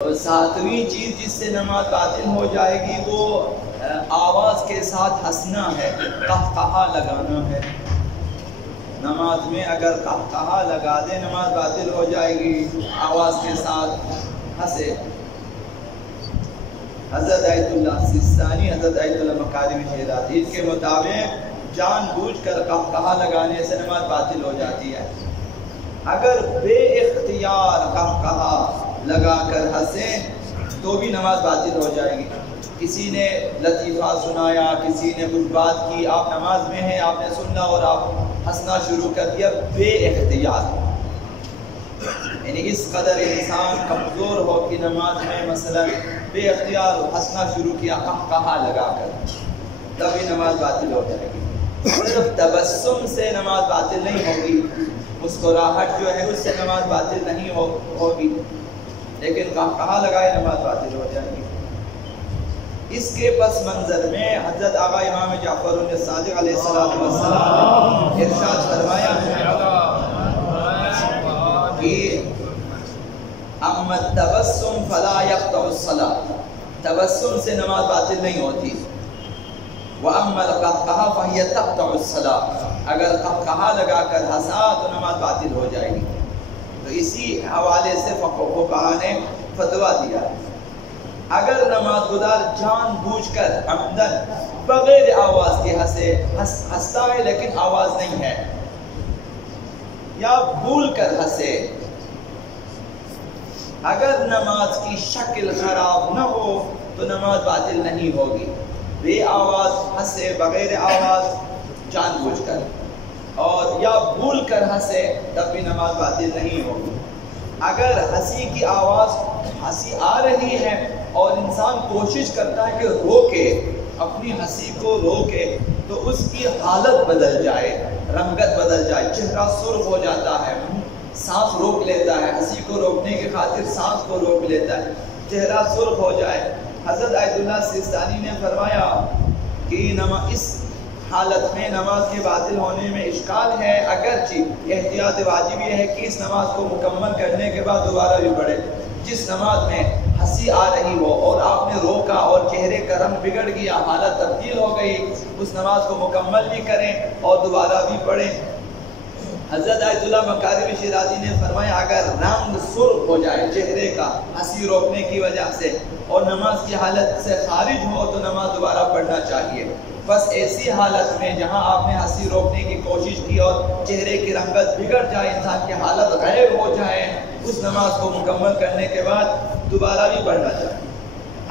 اور ساتویں چیز جس سے نماز باطل ہو جائے گی وہ آواز کے ساتھ ہنسنا ہے، قہقہا لگانا ہے۔ نماز میں اگر قہقہا لگا دے نماز باطل ہو جائے گی، آواز کے ساتھ ہنسے۔ حضرت آیت اللہ سیستانی، حضرت آیت اللہ مکارم شہرات، ان کے مطابق جان بوجھ کر قہقہا لگانے سے نماز باطل ہو جاتی ہے۔ اگر بے اختیار قہقہا لگا کر ہنسیں تو بھی نماز باطل ہو جائے گی۔ کسی نے لطیفہ سنایا، کسی نے کچھ بات کی، آپ نماز میں ہیں، آپ نے سننا اور آپ ہنسنا شروع کر دیا بے اختیار، یعنی اس قدر انسان کمزور ہو کہ نماز میں مثلا بے اختیار ہنسنا شروع کیا قہقہا لگا کر، تبھی نماز باطل ہو جائے گی۔ صرف تبسم سے نماز باطل نہیں ہوگی، مسکراہٹ جو ہے اس سے نماز باطل نہیں ہوگی، لیکن قہقہا لگائے نماز باطل ہو جائے گی۔ اس کے پس منظر میں حضرت آقا امام جعفر الصادق علیہ السلام نے ارشاد فرمایا کہ اما التبسم فلا يقطع الصلاة، تبسم سے نماز باطل نہیں ہوتی۔ وَأَمَّا الْقَهْقَهَةُ فَهِيَ تَقْطَعُ الصَّلَاةَ، اگر قہقہا لگا کر ہنسا تو نماز باطل ہو جائے گی۔ تو اسی حوالے سے فقہاء نے فتویٰ دیا اگر نماز گزار جان بوجھ کر عمدن بغیر آواز کے ہنستا ہے لیکن آواز نہیں ہے، یا بھول کر ہنسے، اگر نماز کی شکل خراب نہ ہو تو نماز باطل نہیں ہوگی۔ بے آواز ہنسے، بغیر آواز، جان بوجھ کر اور یا بھول کر ہنسے تب بھی نماز باطل نہیں ہوگی۔ اگر ہنسی کی آواز ہنسی آ رہی ہے اور انسان کوشش کرتا ہے کہ روکے، اپنی ہنسی کو روکے، تو اس کی حالت بدل جائے، رنگت بدل جائے، چہرہ سرخ ہو جاتا ہے، سانس روک لیتا ہے، ہنسی کو روکنے کی خاطر سانس کو روک لیتا ہے، چہرہ سرخ ہو جائے۔ حضرت آیت اللہ سیستانی نے فرمایا کہ اس حالت میں نماز کے باطل ہونے میں اشکال ہے، اگرچہ احتیاط واجب یہ ہے کہ اس نماز کو مکمل کرنے کے بعد دوبارہ بھی پڑھے۔ جس نماز میں ہنسی آ رہی ہو اور آپ نے روکا اور چہرے کا رنگ بگڑ گیا، حالت تبدیل ہو گئی، اس نماز کو مکمل بھی کریں اور دوبارہ بھی پڑھیں۔ حضرت آیت اللہ مکارم شیرازی نے فرمایا اگر رنگ سرخ ہو جائے چہرے کا ہنسی روکنے کی وجہ سے اور نماز کی حالت سے خارج ہو تو نماز دوبارہ پڑھنا چاہیے۔ بس ایسی حالت میں جہاں آپ نے ہنسی روکنے کی کوشش کی اور چہرے کی رنگت بگڑ جائے، انسان کی حالت غائب ہو جائے، اس نماز کو مکمل کرنے کے بعد دوبارہ بھی پڑھنا چاہیے۔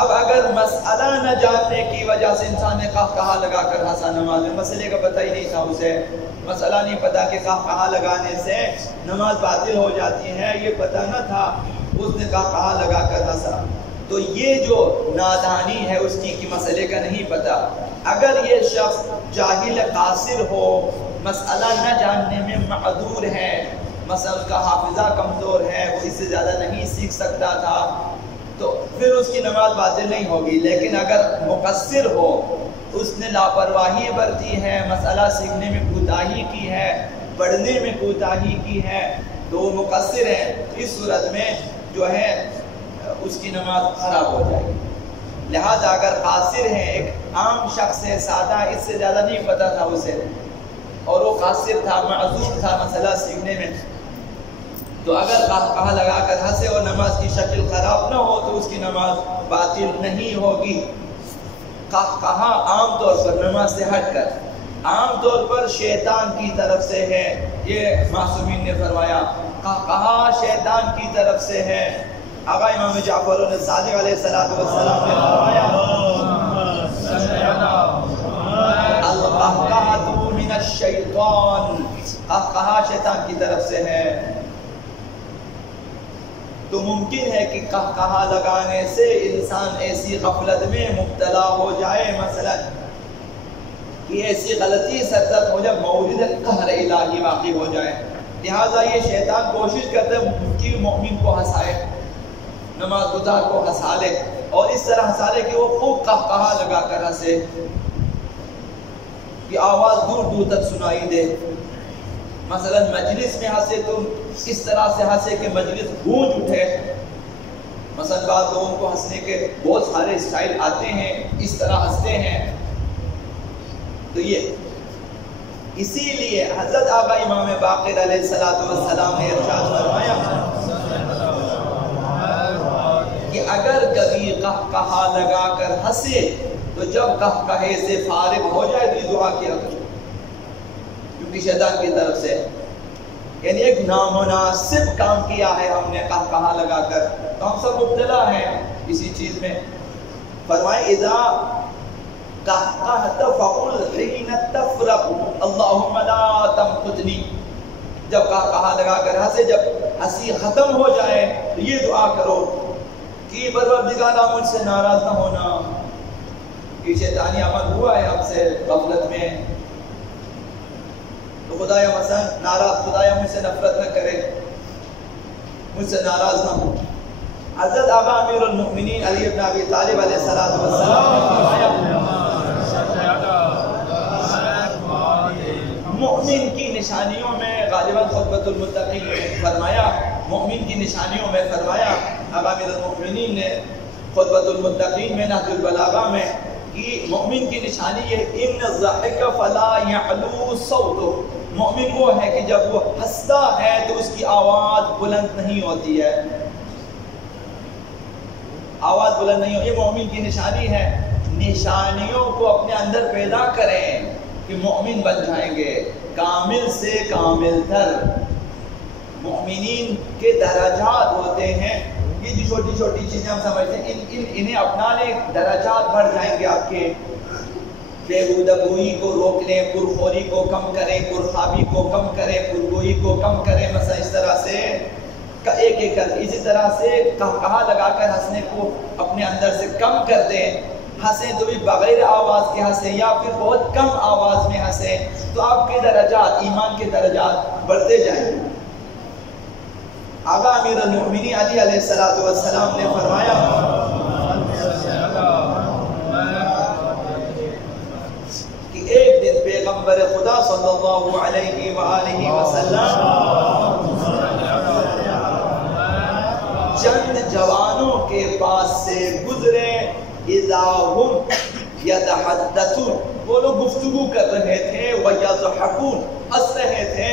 اب اگر مسئلہ نہ جاننے کی وجہ سے انسان نے قہقہا لگا کر ہنسا، نماز میں مسئلے کا پتہ ہی نہیں تھا، اسے مسئلہ نہیں پتا کہ قہقہا لگانے سے نماز باطل ہو جاتی ہے، یہ پتہ نہ تھا، اس نے قہقہا لگا کر ہنسا، تو یہ جو نادانی ہے اس کی مسئلے کا نہیں پتا۔ اگر یہ شخص جاہل قاصر ہو، مسئلہ نہ جاننے میں معذور ہے، مثلا اس کا حافظہ کمزور ہے، وہ اس سے زیادہ نہیں سیکھ سکتا تھا، تو پھر اس کی نماز باطل نہیں ہوگی۔ لیکن اگر مقصر ہو، اس نے لاپرواہی برتی ہے، مسئلہ سیکھنے میں کوتاہی کی ہے، پڑھنے میں کوتاہی کی ہے، تو وہ مقصر ہے، اس صورت میں جو ہے اس کی نماز خراب ہو جائے گی۔ لہذا اگر قاصر ہے، ایک عام شخص ہے، سادہ، اس سے زیادہ نہیں پتا تھا اسے، اور وہ قاصر تھا، معذور تھا مسئلہ سیکھنے میں، تو اگر قہقہا لگا کر ہنسے اور نماز کی شکل خراب نہ ہو تو اس کی نماز باطل نہیں ہوگی۔ قہقہا عام طور پر نماز سے ہٹ کر عام طور پر شیطان کی طرف سے ہے، یہ معصومین نے فرمایا، قہقہا شیطان کی طرف سے ہے۔ آقا امام جعفر الصادق علیہ السلام نے فرمایا القہقہۃ من الشیطان، قہقہا شیطان کی طرف سے ہے۔ تو ممکن ہے کہ قہقہا لگانے سے انسان ایسی غفلت میں مبتلا ہو جائے، مثلا کہ ایسی غلطی سرزد ہو جائے، مورد قہر الہی واقع ہو جائے۔ لہٰذا یہ شیطان کوشش کرتا ہے کہ مومن کو ہنسائے، نماز گزار کو ہنسا لے، اور اس طرح ہنسا لے کہ وہ خوب قہقہا لگا کر ہنسے کہ آواز دور دور تک سنائی دے۔ مثلا مجلس میں ہنسے تو اس طرح سے ہنسے کہ مجلس گونج اٹھے، مثلا بعض لوگوں کو ہنسنے کے بہت سارے اسٹائل آتے ہیں، اس طرح ہنستے ہیں. تو یہ اسی لیے حضرت آقا امام باقر علیہ السلام نے ارشاد فرمایا کہ اگر کبھی قہقہا لگا کر ہنسے تو جب قہقہے سے فارغ ہو جائے تو یہ دعا کیا کرو، کیونکہ شیطان کی طرف سے یعنی ایک نامناسب کام کیا ہے ہم نے قہقہا لگا کر، تو ہم سب مبتلا ہیں اسی چیز میں. فرمائے اذا قہقہت فقل حین تفرق اللہم لا تمقتنی، جب قہقہا لگا کر ہنسے، جب ہنسی ختم ہو جائے تو یہ دعا کرو کہ پروردگارا مجھ سے ناراض نہ ہونا، کہ شیطانی عمل ہوا ہے ہم سے غفلت میں، تو خدایا مثلا ناراض، خدایا مجھ سے نفرت نہ کرے، مجھ سے ناراض نہ ہو. حضرت آقا امیر المؤمنین علی بن ابی طالب علیہ السلام نے مؤمن کی نشانیوں میں غالباً خطبۃ المتقین میں فرمایا، مؤمن کی نشانیوں میں فرمایا آقا امیر المؤمنین نے خطبۃ المتقین میں نہج البلاغہ میں کہ مؤمن کی نشانی یہ ان ضحک فلا یعلو صوتہ، مومن وہ ہے کہ جب وہ ہنستا ہے تو اس کی آواز بلند نہیں ہوتی ہے، آواز بلند نہیں ہوتی، یہ مومن کی نشانی ہے. نشانیوں کو اپنے اندر پیدا کریں کہ مومن بن جائیں گے، کامل سے کامل تر. مومنین کے درجات ہوتے ہیں، یہ جو چھوٹی چھوٹی چیزیں ہم سمجھتے ہیں انہیں اپنانے درجات بڑھ جائیں گے آپ کے. بےہودہ گوئی کو روک لیں، پرخوری کو کم کریں، پرخوابی کو کم کریں، پرگوئی کو کم کریں، مثلا اس طرح سے ایک ایک کر. اسی طرح سے قہقہا لگا کر ہنسنے کو اپنے اندر سے کم کر دیں. ہنسیں تو بھی بغیر آواز کے ہنسیں یا پھر بہت کم آواز میں ہنسیں، تو آپ کے درجات، ایمان کے درجات بڑھتے جائیں گے. آقا امیر المؤمنین علی علیہ السلام نے فرمایا کہ ایک دن پیغمبر خدا صلی اللہ علیہ وآلہ وسلم چند جوانوں کے پاس سے گزرے، اذا ہم یتحدثون، وہ لوگ گفتگو کر رہے تھے، ویضحکون، ہنس رہے تھے،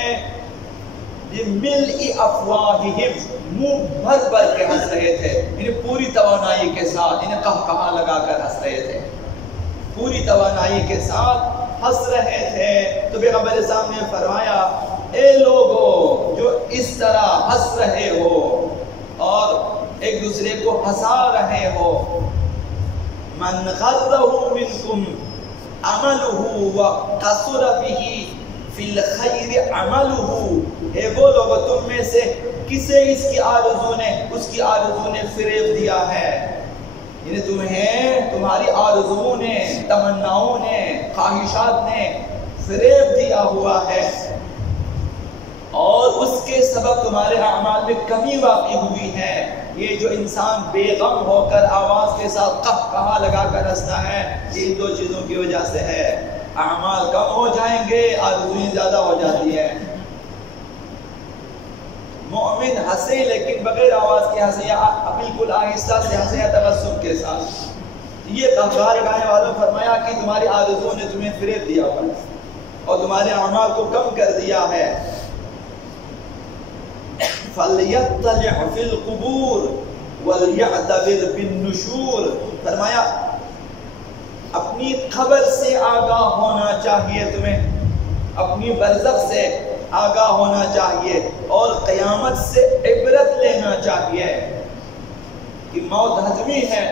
بملء افواہہم، منہ بھر بھر کے ہنس رہے تھے، انہیں پوری توانائی کے ساتھ، انہیں قہقہا لگا کر ہنس رہے تھے، پوری توانائی کے ساتھ ہنس رہے تھے. تو پیغمبر اسلام نے فرمایا اے لوگو جو اس طرح ہنس رہے ہو اور ایک دوسرے کو ہنسا رہے ہو، من غرہ منکم عملہ وقصر بہ فی الخیر عملہ، اے وہ لوگ تم میں سے کسے اس کی آرزو نے فریب دیا ہے، یعنی تمہیں تمہاری آرزوؤں نے، تمناؤں نے، خواہشات نے فریب دیا ہوا ہے اور اس کے سبب تمہارے اعمال میں کمی واقع ہوئی ہے. یہ جو انسان بے غم ہو کر آواز کے ساتھ قہقہا لگا کر ہنستا ہے، یہ ان دو چیزوں کی وجہ سے ہے. اعمال کم ہو جائیں گے، آرزویں زیادہ ہو جاتی ہیں. مومن ہنسے لیکن بغیر آواز کے ہنسے، یا بالکل آہستہ سے ہنسے یا تبسم کے ساتھ. یہ قہقہا لگانے والوں فرمایا کہ تمہاری آرزوؤں نے تمہیں فریب دیا ہوا اور تمہارے اعمال کو کم کر دیا ہے. فَلْيَطَّلِعْ فِي الْقُبُورِ وَلْيَعْتَبِرْ بِالنُّشُورِ، فرمایا اپنی قبر سے آگاہ ہونا چاہیے، تمہیں اپنی برزخ سے آگاہ ہونا چاہیے اور قیامت سے عبرت لینا چاہیے کہ موت حتمی ہے.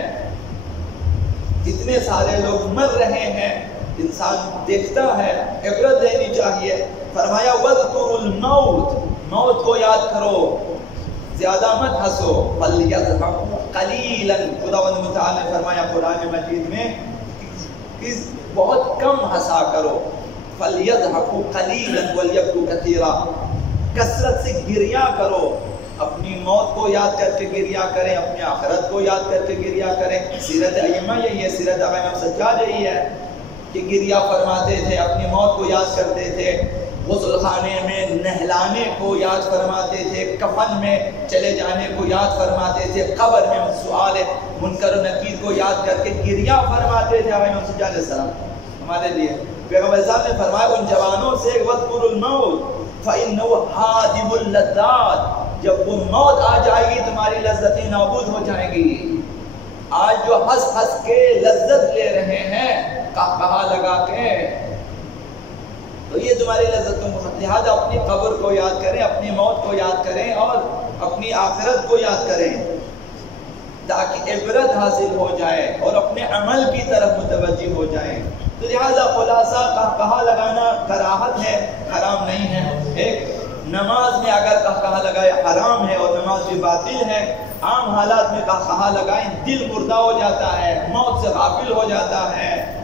اتنے سارے لوگ مر رہے ہیں، انسان دیکھتا ہے، عبرت لینی چاہیے. فرمایا وَاذْكُرُوا الْمَوْتِ، موت کو یاد کرو، زیادہ مت ہنسو. فَلْيَضْحَكُوا قَلِيلًا، خداوند متعال نے فرمایا قرآن مجید میں کہ بہت کم ہنسا کرو. فَلْيَضْحَكُوا قَلِيلًا وَلْيَبْكُوا كَثِيرًا، کثرت سے گریا کرو، اپنی موت کو یاد کر کے گریا کریں، اپنی آخرت کو یاد کر کے گریا کریں. سیرت ائمہ یہی ہے، سیرت امام سجاد یہی ہے کہ گریا فرماتے تھے، اپنی موت کو یاد کرتے تھے. غسل خانے میں نہلانے کو یاد فرماتے تھے، کفن میں چلے جانے کو یاد فرماتے تھے، قبر میں سؤال منکر و نکیر کو یاد کر کے گریہ فرماتے تھے امام صلی اللہ علیہ وسلم ہمارے لیے۔ پیغمبر صاحب نے فرمایا ان جوانوں سے وَاذْكُرُوا الْمَوْتَ فَإِنَّهُ حَادِمُ اللَّذَّاتِ، جب وہ موت آ جائے گی تمہاری لذتیں نابود ہو جائیں گی۔ آج جو ہنس ہنس کے لذت لے رہے ہیں کہا لگا کے، تو یہ تمہاری لذت کو لہٰذا اپنی قبر کو یاد کریں، اپنی موت کو یاد کریں اور اپنی آخرت کو یاد کریں تاکہ عبرت حاصل ہو جائے اور اپنے عمل کی طرف متوجہ ہو جائیں۔ تو لہٰذا خلاصہ کہا لگانا کراہت ہے، حرام نہیں ہے۔ ایک نماز میں اگر کہا لگائے حرام ہے اور نماز بھی باطل ہے۔ عام حالات میں کہا لگائیں دل مردہ ہو جاتا ہے، موت سے غافل ہو جاتا ہے،